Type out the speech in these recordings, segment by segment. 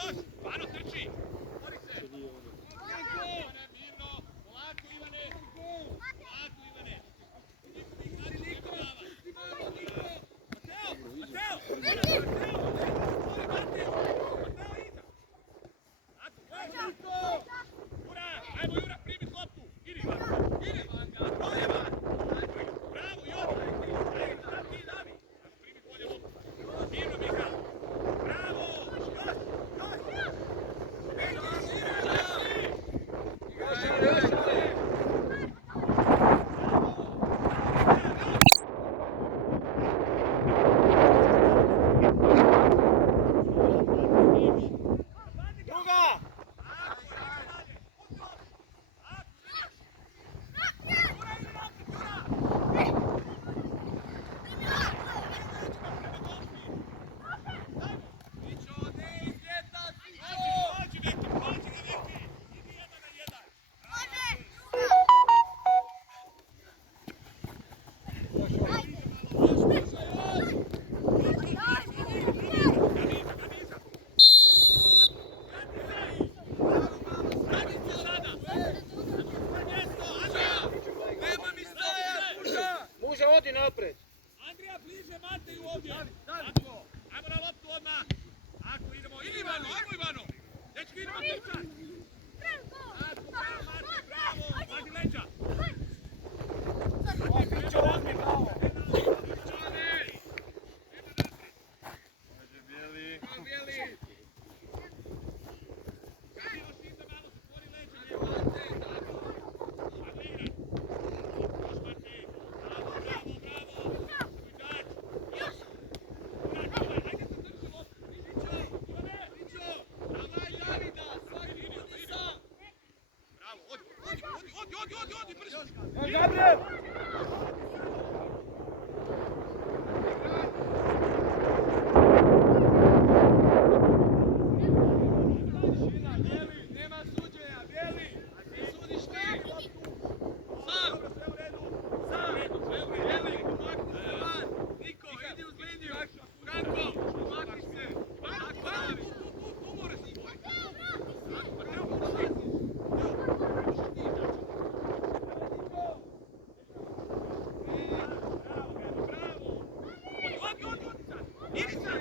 još! Vano trči! Bori se! Ivane, mirno! Polako, Ivane! Polako, Ivane! Niko! Mateo! Mateo! Mateo! Jura! Ajmo, Jura, primi loptu! Idi! Idi! Bravo, Joni! Ajde, ti davi! Primi bolje loptu! Mirno, Mika! Bravo! Napred. Andrija, bliže Mateju ovdje. Tako. Ajmo na loptu odmah. Ako idemo. Ili Ivano, ajmo Ivano. Dečki, idemo trčat. Tako, bravo Mate, bravo. Pazi leđa. Može Bijeli. Bijeli. Kada još niste malo se stvori leđa. Ajmo igrat. Još Mati. Bravo, bravo, bravo. Uđač. Još. Ajde se trči loptu. Ivane. Davaj Davida. Svaki ljudi sam. Bravo, odi, brzo. Gabriel! Nema suđenja, Bijeli. Ti sudiš ti. Sam. Sve u redu. Sam. Sve u redu. Bijeli, pomakni se van. Niko, idi uz liniju. Franko, pomakni se. Tako, Davi. Tu moraš ti. Mateo, pomakni. Bravo. Odi sad. Idi sad.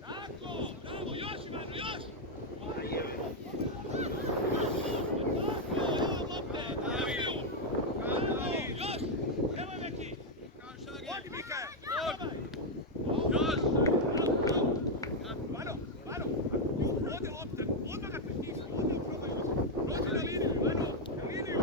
Tako, bravo, još Ivano, još! Tako, evo lopte, bravo, još! Evo je Meki! Odi Mikaje, dobaj! Još! Vano, ode lopte, odmah ga prištisam, odmah probaj još! Prođi na liniju, Vano, na liniju!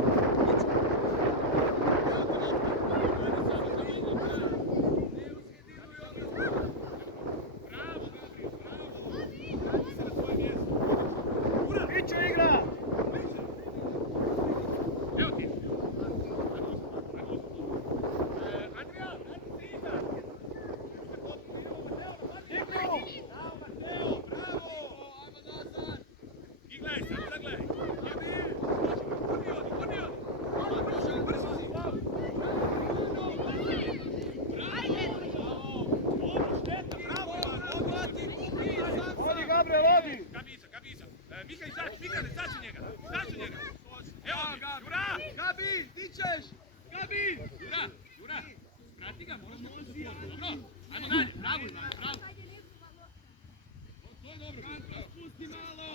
Mika, izaći njega! Evo ti, Jura! Gabi, ti ćeš! Gabi! Jura! Prati ga, moraš ga uzeti. Dobro? Ajmo dalje, bravo Ivan, bravo! To je dobro, Franko, spusti malo!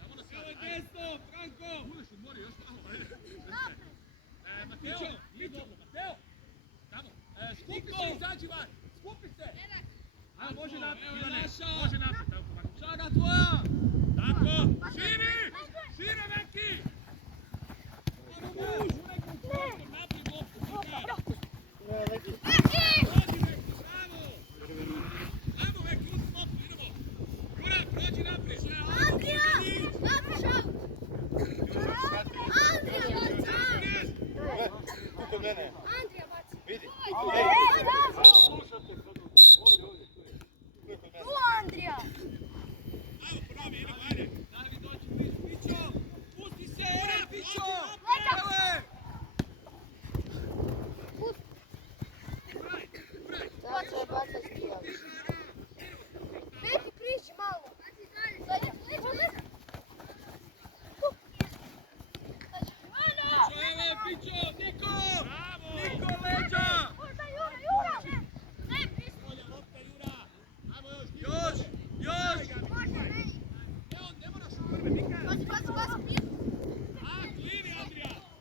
Samo da stavi, desno, Franko! Budeš odmori, još malo, Mateo, nije dobro, Mateo! Tamo, skupi se, izađi van! Skupi se! A, može naprijed, Ivane, može naprijed, tako. Šaga tvoja! Tako, širi! Šire, Meki! Naprijed, loptu, Mika! Prođi, Meki, bravo! Ajmo, Meki, uzmi loptu, idemo! Jura, prođi naprijed! Andrija! Napiš aut! Andrija, baci! Tu kod mene. Andrija, baci! Vidi. Slušajte, tu Andrija! Ajmo, po nami, idemo, ajde! Davi, dođi, Pićo! Pusti se, Pićo! Evo je! Baca, skija. bliži malo. Leđa, leđa. Evo, Pićo, Niko! Niko, leđa! Jura! Još, još! Ne moraš u prve, nikad!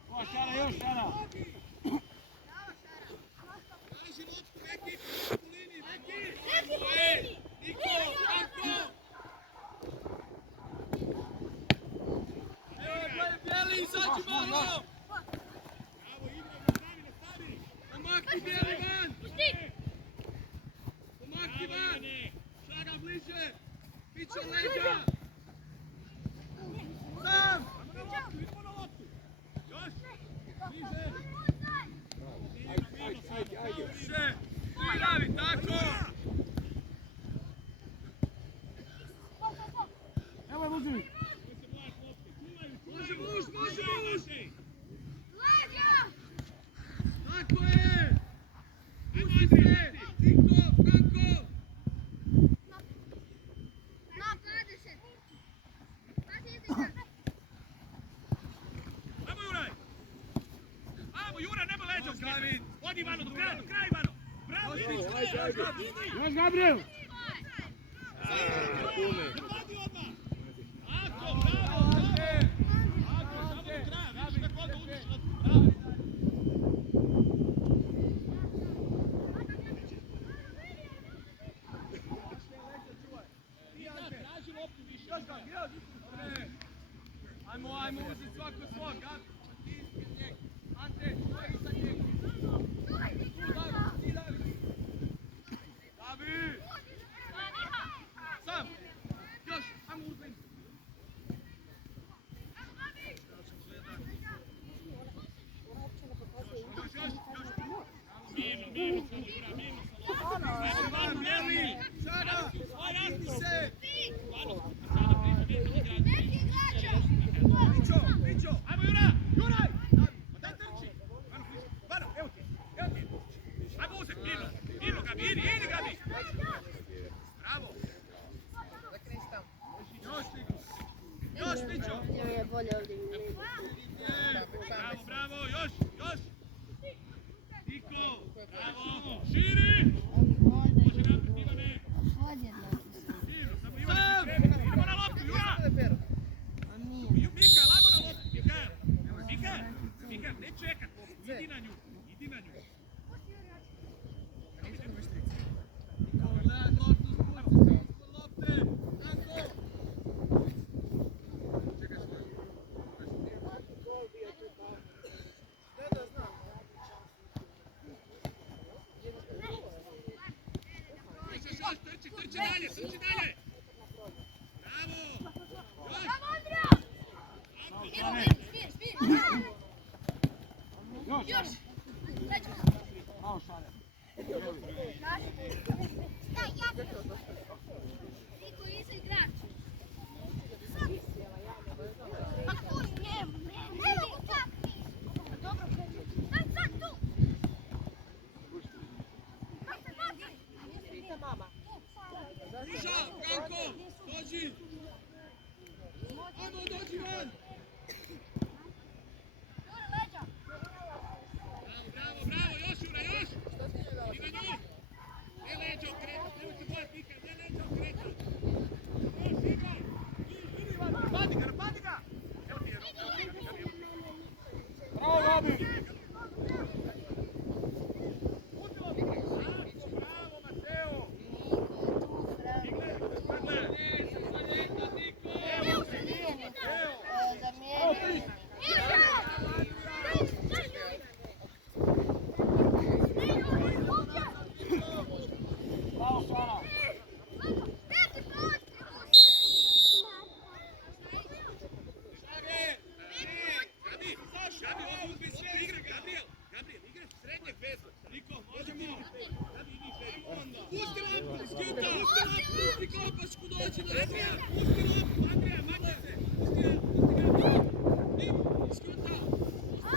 O, Šara, još Šara. Drži loptu, neki, u liniji, neki! Niko, Franko! Evo, gledaj, Bijeli, izađi malo! Pomakni, Bijeli, van! Pomakni, van! Šaga bliže! Pićo, leđa! Sam! Idemo na loptu! Još! Bliže! Bliže! Ti ravi, tako! Evo je Vučević. Može muž, može muž! Tako je! Pustite! Niko, Franko! Ajmo Juraj! Ajmo Jura, nema leđa! David! Odi Ivano, do kraja Ivano! Bravo, idi! Još Gabriel. Vadi odmah! Ako, bravo, bravo! Ako, samo do kraja, vidiš kako onda uđeš na bravo! Traži loptu više! Ajmo uzeti svako svog, Gabi! Ti ispred njeg! Ante, stoji za njeg! Ti Davi! Davi! Sam! Još! Ajmo uzeti! Mirno, samo Jura, mirno sa loptom! Ajmo van, Bijeli! Sada! Vrati se! Pićo! Ajmo Jura! Juraj! Daj trči! Vano, evo ti! Ajmo uzet, mirno Gabi, idi Gabi! Bravo! Još Pićo! Još Pićo! Je bolje ovdje. Bravo, još! Niko! Bravo! Širi! Može napred Ivane! Mirno, samo Ivane! Idemo na loptu, Jura! Mikael, ajmo na loptu! Mikael, ne čekat! Idi na nju! Gledaj loptu, spusti ispod lopte! Franko! Čekaj što je? Trči dalje! Bravo! Još! Bravo Šara. Niko iza igrač. Pa tu njemu, ne mogu čak. Dobro, sad tu. Niža, Franko! Dođi! Ajmo, dođi van! Bravo, još Jura, još! Idi na nju! Ne leđa okretat, nemoj se bojati Mikael, ne leđa okretat! Još Igor! Idi Ivano, napadi ga! Evo ti je Gabi. Bravo Gabi. Bravo Mateo! Bravo Šara. Gabi, ovo uzmi sve igra, Gabriel, igra srednjeg vezu. Niko, možemo. Gabi, idi vezu. Pusti loptu, Skjuta! Pusti kopačku, dođi na Andrija! Pusti loptu, Andrija, makni se! Pusti Gabi! Niko, Skjuta!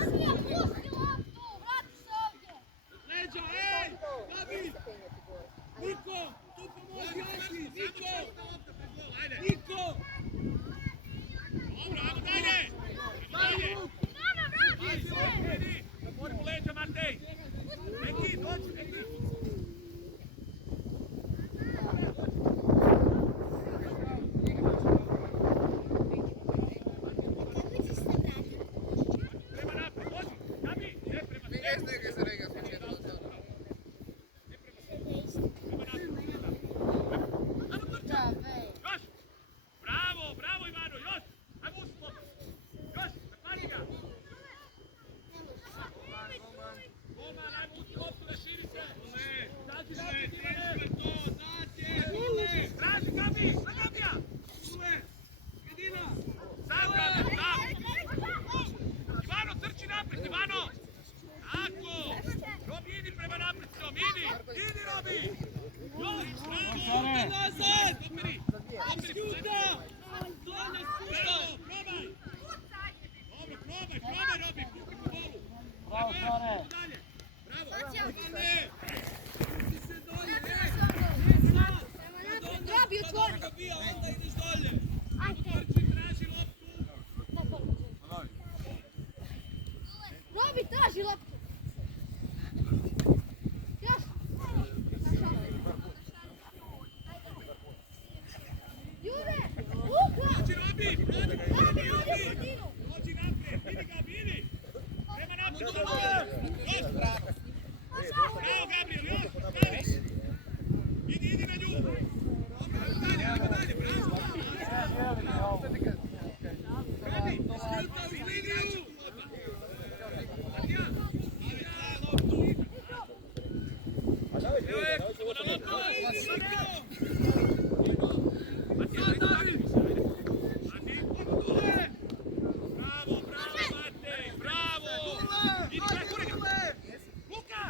Andrija, pusti loptu, vrati se ovdje. Leđa, ej! Gabi! Niko, tu pomozi Oki! Niko! Još! Bravo, bravo Ivano, još! Ajmo usput! Još, napadi ga! Golman, ajmo usput loptu, raširi se! Zađi, zađi, Ivane! Traži Gabi, na Gabija! Sam Gabi, sam! Ivano, trči naprijed, Ivano! Tako! Robi, idi prema naprijed s njom, idi! Idi, Robi! Još, bravo! Nazad! Operi! Operi! Bravo, probaj! Dobro, probaj, Robi! Puki po bolu! Bravo, Šare. Dalje! Bravo! Gabi, otvori! Onda ideš dolje. Ajde. Trči, traži loptu! Robi, traži loptu. Još. Jure, Luka. Dođi, Robi! Prođi, Gabi, Robi! Robi. Dođi naprijed! Idi, Gabi, idi! Prema naprijed! Još! Bravo, Gabriel, još! Stavi! Idi na nju! Dobro, ajmo dalje, bravo! Robi, skrutavi liniju! Matija! Matija, loptu! Evo je, samo na loptu! Matija, stavi! Bravo, Matej, bravo! Idi, gledaj, Luka!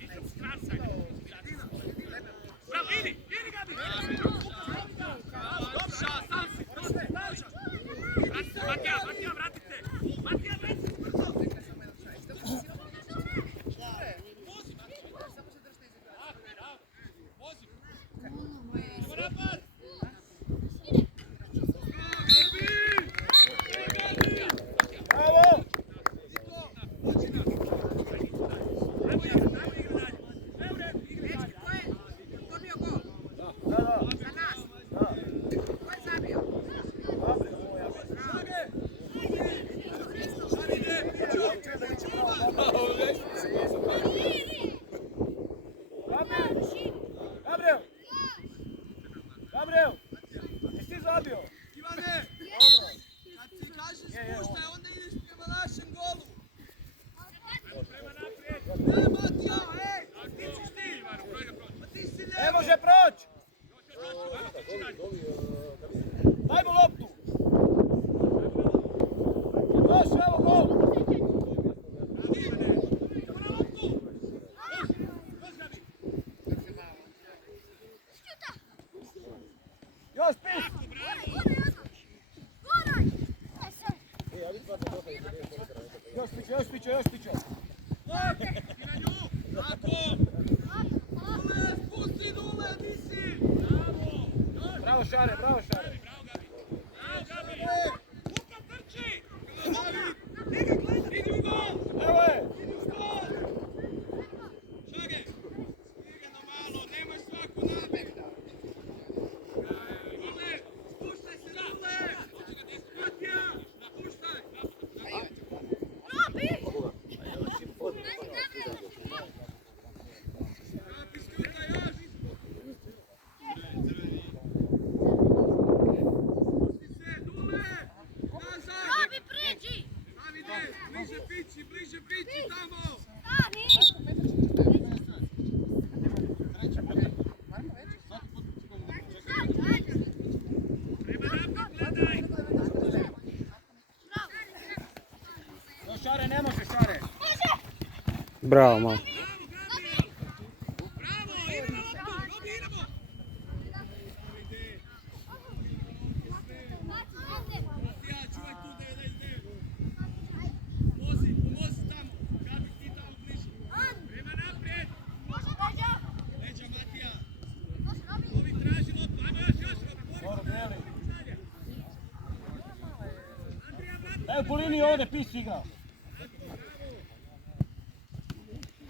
Idem skracaj. Bravo, idi Gabi! Dobša, sam si, Matija, vratite! Matija, vratite, brzo! Vozi, Matija! Vozi! Evo napad! Bravo! Gabriel! Jesi ti zabio? Ivane, kad ti kažeš spuštaj, onda ideš prema našem golu. Prema naprijed! Ne, Matija, ej! Ti ćeš ti, Ivano, projega proći! Pa ti si Ne lijevo. može proći! Daj Daj mu loptu! Još, evo gol! Još pis! Još piće! Dule, spusti Dule, di si? Bravo Šare! Bravo, Gabi! Luka, trči! Idi u gol! Evo je! Šage, stigano malo, nemoj svaku namjeru. Dule! Spuštaj se, Dule! Matija, spuštaj! Robi. Kapi, skrutaj još! Spusti se, Dule! Nazad! Robi, priđi. Davide, bliže pići, tamo! Stani. Prema naprijed, gledaj! Još Šare, ne može Šare! Bravo, man. Bravo, idi na loptu! Robi, idemo! Matija, čuvaj tu 99! Pomozi tamo! Gabi, ti tamo bliže! Prema naprijed! Leđa, Matija! Robi, traži loptu! Ajmo još, Robi, Dobro, bori bijeli. se! Andrija, vrati! Evo po liniji ovdje, pis igra!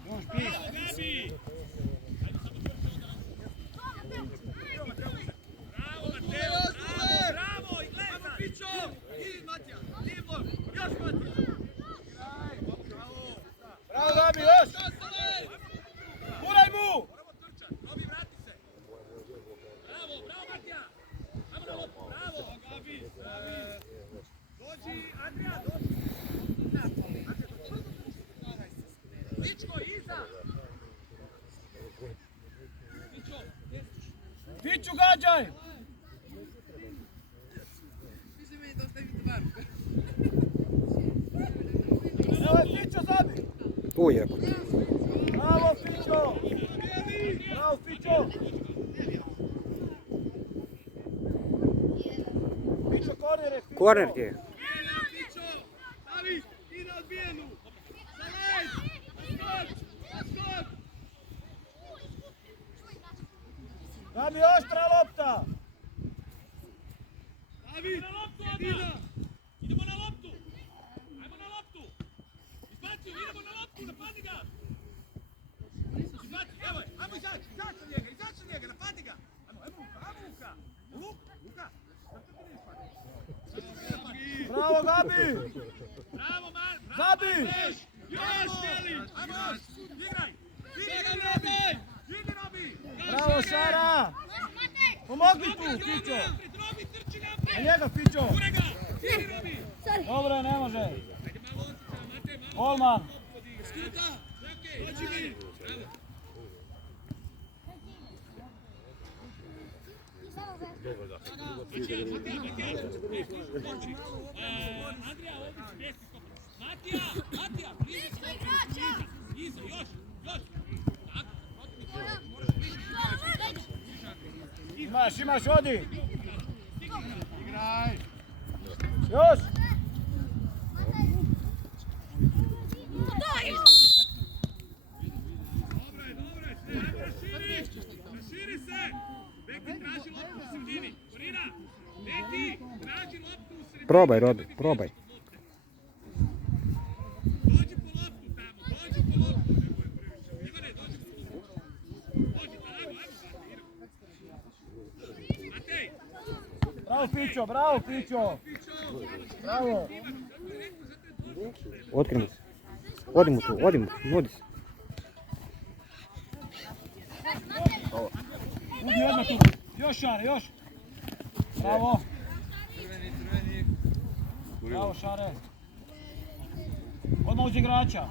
Još pis! Bravo, Gabi! Bravo, Mateo! Bravo! I gledaj Ajmo, sad! pićo! Idi, Matija, Tibor, još Matija! Bravo Gabi, još! Fiću gađaj! Evo je Fićo zabi! Tu je. Bravo Fićo! Bravo Fićo! Fićo kornere, Fićo! Korner ti je. Fićo, stavi i na odbijenu. Salaj, skok. Gabi, oštra lopta! Stavi, Dina. Idemo na loptu! Ajmo na loptu! Izbaci, idemo na loptu, napadi ga! Izbaci, evo je, ajmo izaći od njega, napadi ga! Ajmo Luka! Bravo Gabi! Bravo, Mar! Zabi! Još, Veli! Ajmo još! Igraj! Idi, Robi! Bravo Šara! Pomogni tu Fićo! Robi, trči naprijed! A njega Fićo! Urega! Idi, Robi! Dobro, ne može! Ajde malo otica, Matej, malo! Holman! Skuta! Dođi mi! Bravo! Andrija, ovdje ću desni stopar. Matija, iza, još. Tako, Imaš, odi! Još! Dobro je, raširi se! Beki traži loptu u sredini, Korina! Beki, traži loptu u sredini! Probaj, Robi, probaj. Dođi po loptu tamo, Ivane, dođi po loptu. Dođi, ajmo, Matej! Bravo Fićo! Bravo! Otkreni se. Odi mu tu, nudi se. Udi odmah tu! Još Šare, još! Bravo! Bravo Šare! Odmah uz igrača!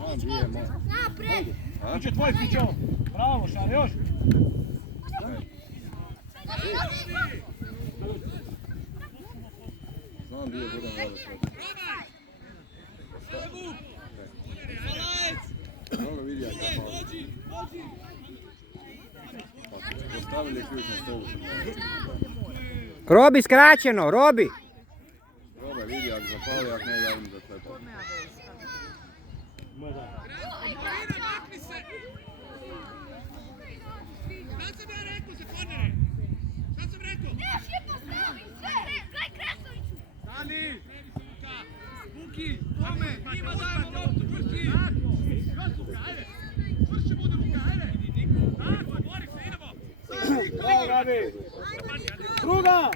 Naprijed! Fićo tvoj Fićo! Bravo Šare, još! Znam bio budem rado sad. Dobro vidi jak je malo. Postavili ključ na stolu. Robi, skraćeno, Robi! Probaj vidi jak zapali, jak ne javim za klepa. Korina, makni se! Šta sam ja rekao za kornere? Šta sam rekao? Stani! Buki, kome? Njima dajemo loptu, Buki! Još Luka, ajde! Čvršće bude Luka, ajde! Tako, bori se, idemo! Bravo Gabi! Druga!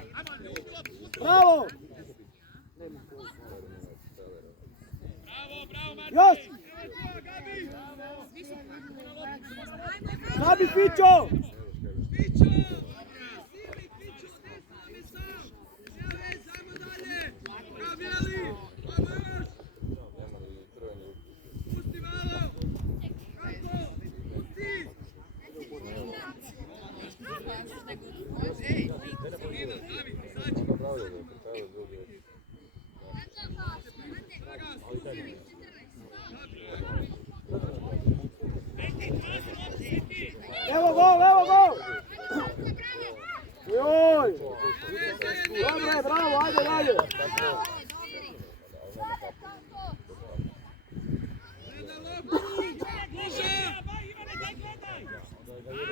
Bravo! Bravo, Martin! Još! Gabi! Gabi Fićo! Fićo! Sili, Fićo, desni sam! Sjeli, samo dalje! Gabijeli! Ajmo još! Pusti malo! Kako? Pusti! Selina, David, izađi! Evo gol! Joj! Dobro je, bravo, ajde dalje!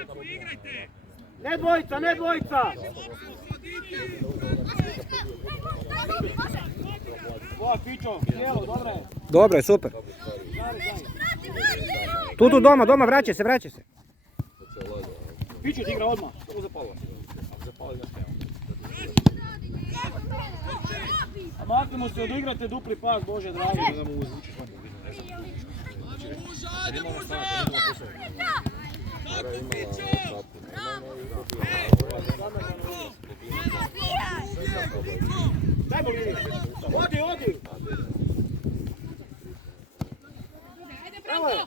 Tako, igrajte! Ne dvojica! Ovo Fićo, cijelo, dobro je. Dobro je, super. Tu doma, vraća se. Fićo ti igra odmah. Samo zapalo. A maknemo se, odigrate dupli pas, Bože dragi. Ajmo muža, ajde muža! Tako, Fićo! Daj Bolini. Odi! Evo je.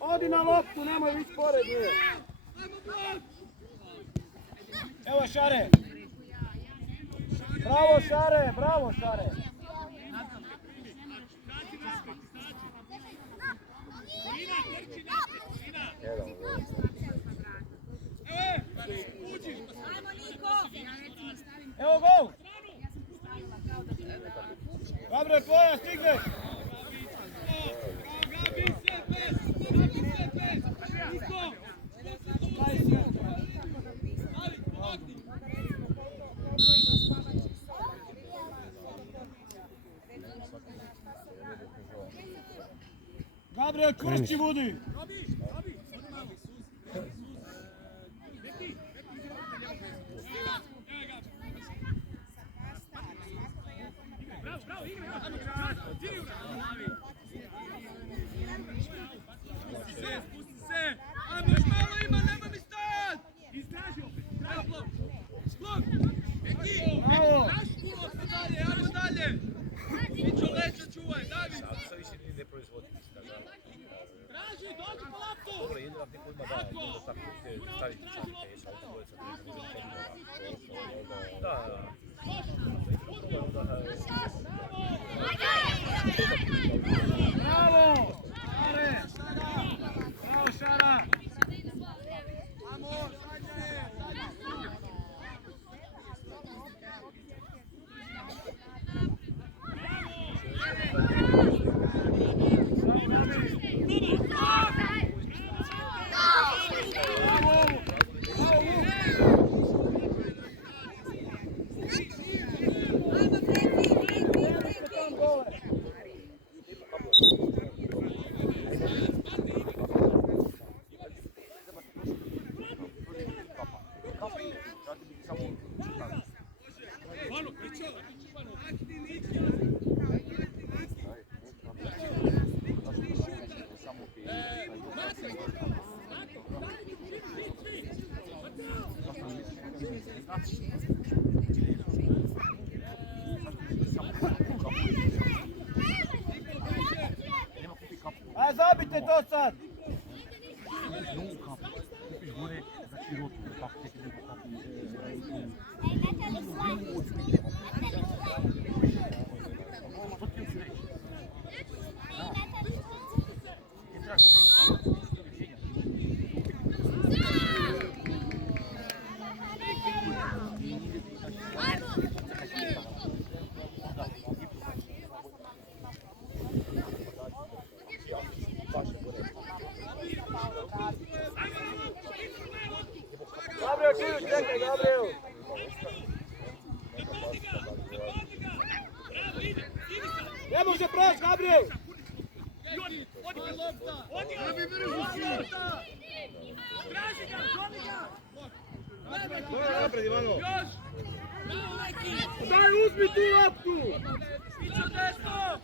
Odi na loptu, nemoj biti pored nje. Ajmo blok! Evo Šare. Bravo Šare, bravo Šare. Evo gol. Gabriel, tvoja, stigneš. Gabriel, čvršći budi. Spusti se! Ajmo još malo ima, nema mi stajat! Istraži opet! Evo blok! Blok! Eki! Bravo. Ajmo dalje, ajmo dalje! Mićo leđa čuvaj, David! Sad više ni ne proizvodi. Traži, dođi po loptu! Dobro, jedino neko ima da tako te staviti čanike, jesu autobojica, da. Bravo. Šare. Bravo Šara. A zabite to sad! Gabriel, tiro, čekaj, Gabriel! Ne može proći, Gabriel! Napred, Ivano! Još! Daj, uzmi tu loptu! Mićo desno!